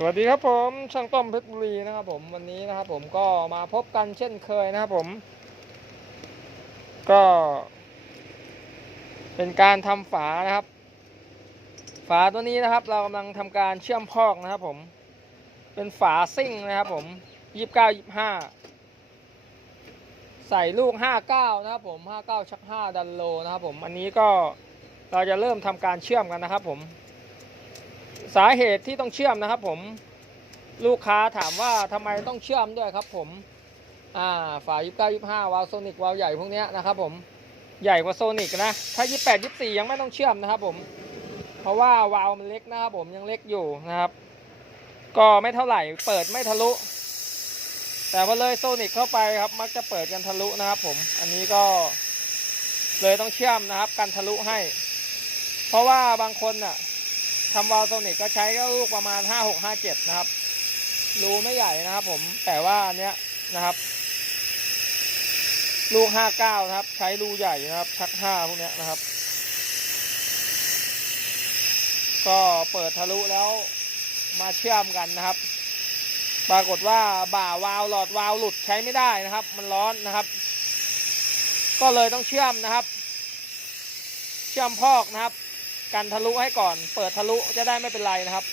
สวัสดีครับผมช่างต้อมเพชรบุรีนะครับผมวันนี้นะครับผมก็มาพบกันเช่นเคยนะครับผม ก็ เป็นการทำฝานะครับ ฝาตัวนี้นะครับ เรากำลังทำการเชื่อมพอกนะครับผม เป็นฝาซิ่งนะครับผมยี่สิบเก้ายี่สิบห้าใส่ลูกห้าเก้านะครับผมห้าเก้าชักห้าดันโลนะครับผมอันนี้ก็เราจะเริ่มทำการเชื่อมกันนะครับผม สาเหตุที่ต้องเชื่อมนะครับผมลูกค้าถามว่าทำไมต้องเชื่อมด้วยครับผมอ่าฝายี่เก้ายี่ห้าวาลโซนิกวาลใหญ่พวกนี้นะครับผมใหญ่กว่าโซนิกนะถ้ายี่แปดยี่สี่ยังไม่ต้องเชื่อมนะครับผมเพราะว่าวาลมันเล็กนะครับผมยังเล็กอยู่นะครับ ก็ไม่เท่าไหร่เปิดไม่ทะลุ แต่พอเลยโซนิกเข้าไปครับมักจะเปิดกันทะลุนะครับผมอันนี้ก็เลยต้องเชื่อมนะครับ กันทะลุให้ เพราะว่าบางคนน่ะ ทำวาลโซนิกก็ใช้ก็ลูกประมาณ 5 6 5 7 นะครับ รูไม่ใหญ่นะครับผม แต่ว่าอันเนี้ยนะครับ ลูก 59 นะครับ ใช้รูใหญ่นะครับ ชัก 5 พวกเนี้ยนะครับ ก็เปิดทะลุแล้วมาเชื่อมกันนะครับ ปรากฏว่าบ่าวาล์วหลอดวาล์วหลุดใช้ไม่ได้นะครับ มันร้อนนะครับ ก็เลยต้องเชื่อมนะครับ เชื่อมพอกนะครับ กันทะลุให้ก่อน เปิดทะลุจะได้ไม่เป็นไรนะครับ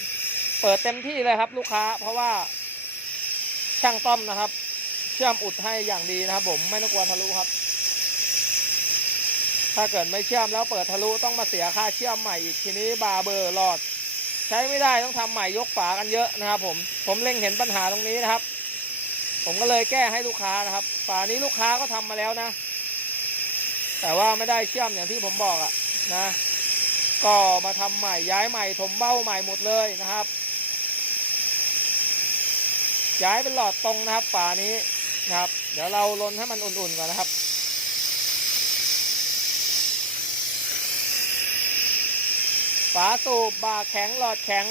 เปิดเต็มที่เลยครับ ลูกค้า เพราะว่า ช่างต้อมนะครับ เชื่อมอุดให้อย่างดีนะครับ ผมไม่ต้องกลัวทะลุครับ ถ้าเกิดไม่เชื่อมแล้วเปิดทะลุต้องมาเสียค่าเชื่อมใหม่อีกทีนี้บาเบอร์หลอด ใช้ไม่ได้ต้องทำใหม่ยกฝากันเยอะนะครับ ผมผมเล็งเห็นปัญหาตรงนี้นะครับ ผมก็เลยแก้ให้ลูกค้านะครับ ฝานี้ลูกค้าก็ทำมาแล้วนะ แต่ว่าไม่ได้เชื่อมอย่างที่ผมบอกอะนะ ก็มาทำใหม่ย้ายใหม่ถมเบ้าใหม่หมดเลยนะครับ ย้ายเป็นหลอดตรงนะครับฝานี้นะครับ เดี๋ยวเราลนให้มันอุ่นๆก่อนนะครับฝาสูบบาแข็งหลอดแข็ง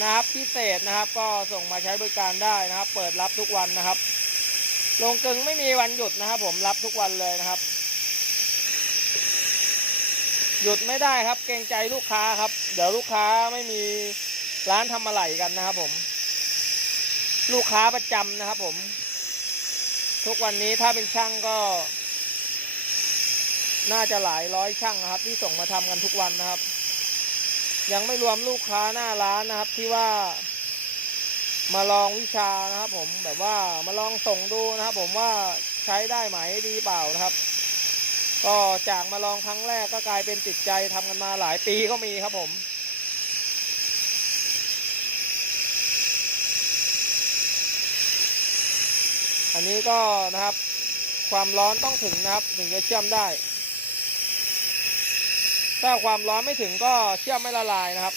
นะครับพิเศษนะครับ ก็ส่งมาใช้บริการได้นะครับ เปิดรับทุกวันนะครับ ลงกึงไม่มีวันหยุดนะครับ ผมรับทุกวันเลยนะครับ หยุดไม่ได้ครับ เกรงใจลูกค้าครับ เดี๋ยวลูกค้าไม่มีร้านทำอะไหล่กันนะครับผม ลูกค้าประจำนะครับผม ทุกวันนี้ถ้าเป็นช่างก็ น่าจะหลายร้อยช่างนะครับ ที่ส่งมาทำกันทุกวันนะครับ ยังไม่รวมลูกค้าหน้าร้านนะครับ ที่ว่ามาลองวิชานะครับ ผมแบบว่ามาลองส่งดูนะครับ ผมว่าใช้ได้ไหมดีเปล่านะครับ ก็จากมาลองครั้งแรกก็กลายเป็นติดใจทำกันมาหลายปีก็มีครับผมอันนี้ก็นะครับความร้อนต้องถึงนะครับถึงจะเชื่อมได้ ถ้าความร้อนไม่ถึงก็เชื่อมไม่ละลายนะครับ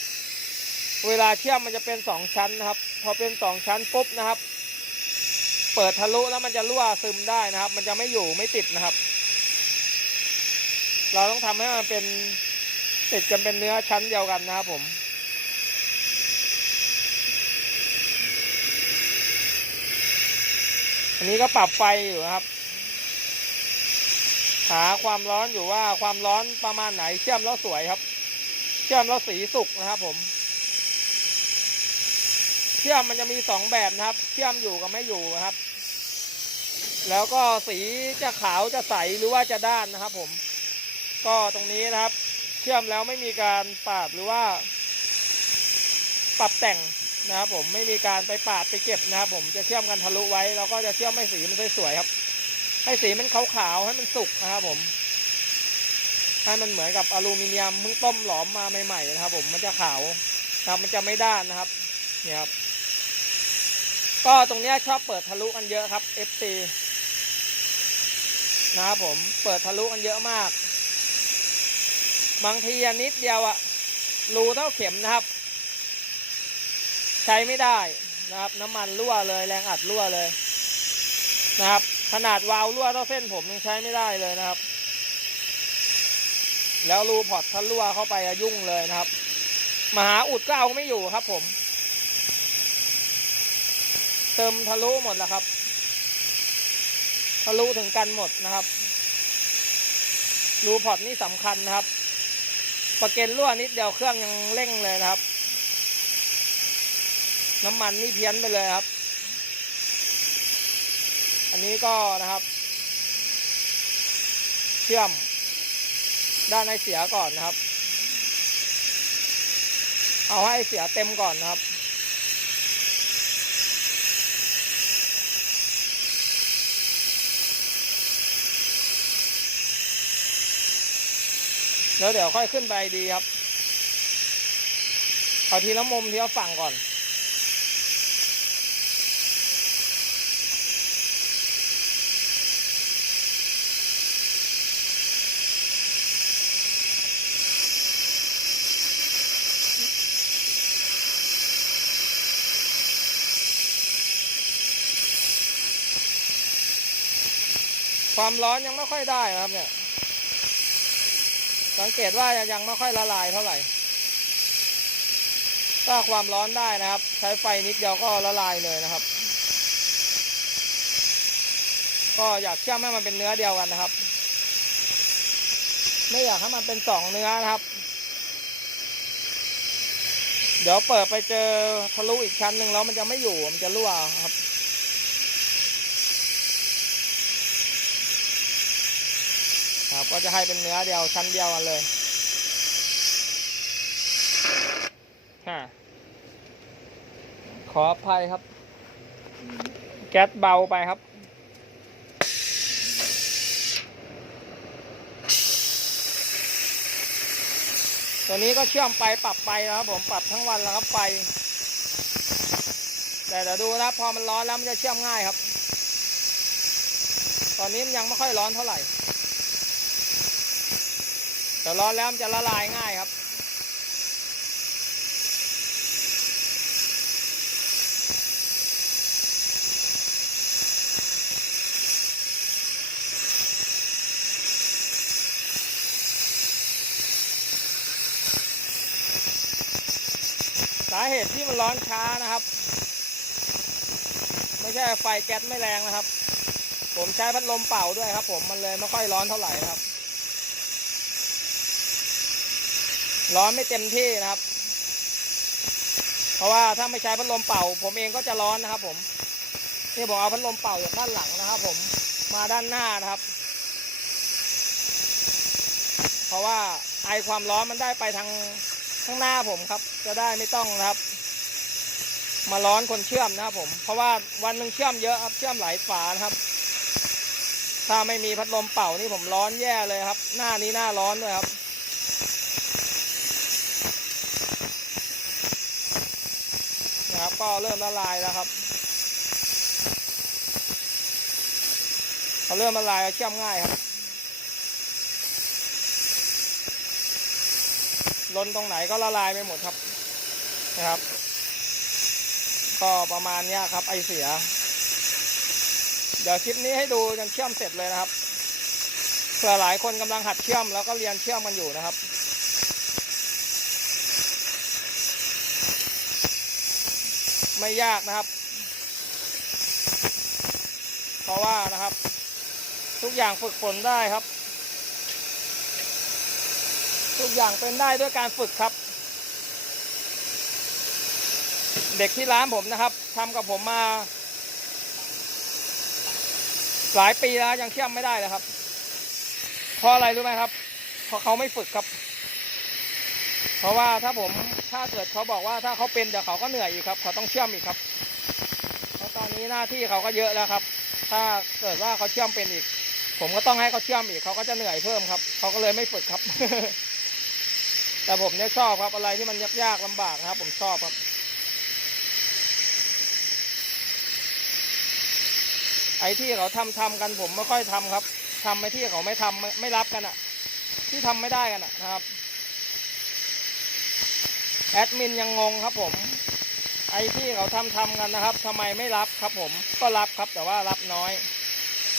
เวลาเชื่อมมันจะเป็นสองชั้นนะครับ พอเป็นสองชั้นปุ๊บนะครับ เปิดทะลุแล้วมันจะรั่วซึมได้นะครับ มันจะไม่อยู่ไม่ติดนะครับ เราต้องทำให้มันเป็นติดกันเป็นเนื้อชั้นเดียวกันนะครับผมอันนี้ก็ปรับไฟอยู่ครับ หาความร้อนอยู่ว่าความร้อนประมาณไหนเชื่อมแล้วสวยครับ เชื่อมแล้วสีสุกนะครับ ผม เชื่อมมันจะมีสองแบบนะครับ เชื่อมอยู่กับไม่อยู่นะครับ แล้วก็สีจะขาวจะใสหรือว่าจะด้านนะครับ ผม ก็ตรงนี้นะครับ เชื่อมแล้วไม่มีการปาดหรือว่า ปรับแต่งนะครับผมไม่มีการไปปาดไปเก็บนะครับ ผมจะเชื่อมกันทะลุไว้เราก็จะเชื่อมให้สีมันสวยๆครับ ให้สีมันขาวๆให้มันสุกนะครับผมให้มันเหมือนกับอลูมิเนียมมึงต้มหลอมมาใหม่ๆนะครับ ผมมันจะขาวนะครับมันจะไม่ด้านนะครับเนี่ยครับ ก็ตรงนี้ชอบเปิดทะลุกันเยอะครับ FC นะครับผมเปิดทะลุกันเยอะมาก บางทีนิดเดียวอะรูเท่าเข็มนะครับ ใช้ไม่ได้นะครับ น้ำมันรั่วเลยแรงอัดรั่วเลยนะครับ ขนาดวาล์วรั่วเท่าเส้นผมยังใช้ไม่ได้เลยนะครับ แล้วรูพอร์ตถ้ารั่วเข้าไปอะยุ่งเลยนะครับมหาอุดก็เอาไม่อยู่ครับ ผม เติมทะลุหมดแล้วครับ ทะลุถึงกันหมดนะครับรูพอร์ตนี่สำคัญนะครับ ประเก็นรั่วนิดเดียวเครื่องยังเร่งเลยนะครับ น้ำมันนี่เพี้ยนไปเลยครับ อันนี้ก็นะครับ เชื่อมด้านในเสียก่อนนะครับ เอาให้เสียเต็มก่อนนะครับ แล้วเดี๋ยวค่อยขึ้นไปดีครับ เอาทีละมุมทีละฝั่งก่อน ความร้อนยังไม่ค่อยได้นะครับเนี่ย สังเกตว่ายังไม่ค่อยละลายเท่าไหร่ ถ้าความร้อนได้นะครับ ใช้ไฟนิดเดียวก็ละลายเลยนะครับ ก็อยากเชื่อมให้มันเป็นเนื้อเดียวกันนะครับ ไม่อยากให้มันเป็นสองเนื้อนะครับ เดี๋ยวเปิดไปเจอทะลุอีกชั้นหนึ่งแล้วมันจะไม่อยู่มันจะรั่วครับ ครับก็จะให้เป็นเนื้อเดียวชั้นเดียวกันเลยฮะขออภัยครับ แก๊สเบาไปครับตัวนี้ก็เชื่อมไปปรับไปนะครับผมปรับทั้งวันแล้วครับไฟ แต่เดี๋ยวดูนะพอมันร้อนแล้วมันจะเชื่อมง่ายครับ ตอนนี้มันยังไม่ค่อยร้อนเท่าไหร่ แต่ร้อนแล้วมันจะละลายง่ายครับ สาเหตุที่มันร้อนช้านะครับ ไม่ใช่ไฟแก๊สไม่แรงนะครับ ผมใช้พัดลมเป่าด้วยครับ ผมมันเลยไม่ค่อยร้อนเท่าไหร่นะครับ ร้อนไม่เต็มที่นะครับ เพราะว่าถ้าไม่ใช้พัดลมเป่า ผมเองก็จะร้อนนะครับ ผมนี่ผมเอาพัดลมเป่าจากด้านหลังนะครับ ผมมาด้านหน้านะครับ เพราะว่าไอความร้อนมันได้ไปทางข้างหน้าผมครับ จะได้ไม่ต้องนะครับ มาร้อนคนเชื่อมนะครับ ผม เพราะว่าวันหนึ่งเชื่อมเยอะครับเชื่อมหลายฝานะครับ ถ้าไม่มีพัดลมเป่านี่ผมร้อนแย่เลยครับ หน้านี้หน้าร้อนด้วยครับ นะครับ ก็เริ่มละลายแล้วครับพอเริ่มละลายเชื่อมง่ายครับลนตรงไหนก็ละลายไปหมดครับนะครับ ก็ประมาณนี้ครับไอเสีย เดี๋ยวคลิปนี้ให้ดูจนเชื่อมเสร็จเลยนะครับเผื่อหลายคนกำลังหัดเชื่อมแล้วก็เรียนเชื่อมกันอยู่นะครับ ไม่ยากนะครับ เพราะว่านะครับ ทุกอย่างฝึกฝนได้ครับ ทุกอย่างเป็นได้ด้วยการฝึกครับ เด็กที่ร้านผมนะครับทำกับผมมา หลายปีแล้วยังเชื่อมไม่ได้เลยครับเพราะอะไรรู้ไหมครับเพราะเขาไม่ฝึกครับ เพราะว่าถ้าผมถ้าเกิดเขาบอกว่าถ้าเขาเป็นเดี๋ยวเขาก็เหนื่อยอีกครับ เขาต้องเชื่อมอีกครับเพราะตอนนี้หน้าที่เขาก็เยอะแล้วครับ ถ้าเกิดว่าเขาเชื่อมเป็นอีก ผมก็ต้องให้เขาเชื่อมอีกเขาก็จะเหนื่อยเพิ่มครับ เขาก็เลยไม่ฝึกครับ แต่ผมเนี่ยชอบครับอะไรที่มันยากๆลำบากนะครับ ผมชอบครับไอ้ที่เขาทำทำกันผมไม่ค่อยทำครับทำไอ้ที่เขาไม่ทำไม่ไม่รับกันอะที่ทำไม่ได้กันอะนะครับ แอดมินยังงงครับผม ไอที่เขาทำทำกันนะครับทำไมไม่รับครับผมก็รับครับแต่ว่ารับน้อย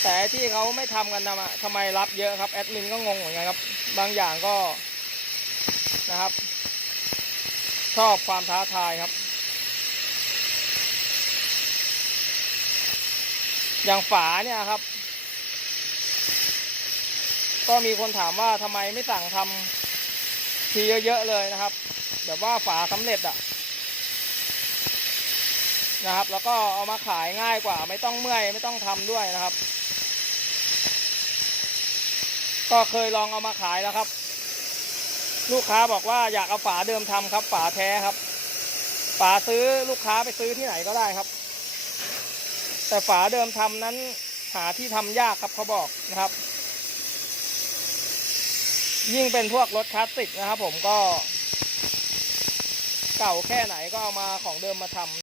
แต่ที่เขาไม่ทำกันนะทำไมรับเยอะครับแอดมินก็งงเหมือนกันครับ บางอย่างก็นะครับ ชอบความท้าทายครับ อย่างฝาเนี่ยครับ ก็มีคนถามว่าทำไมไม่สั่งทำ ทีเยอะๆเลยนะครับ แบบว่าฝาสำเร็จอะนะครับ แล้วก็เอามาขายง่ายกว่า ไม่ต้องเมื่อยไม่ต้องทำด้วยนะครับ ก็เคยลองเอามาขายแล้วครับ ลูกค้าบอกว่าอยากเอาฝาเดิมทำครับ ฝาแท้ครับ ฝาซื้อลูกค้าไปซื้อที่ไหนก็ได้ครับ แต่ฝาเดิมทำนั้นหาที่ทำยากครับเขาบอกนะครับ ยิ่งเป็นพวกรถคลาสสิกนะครับผมก็ เก่าแค่ไหนก็เอามาของเดิมมาทำ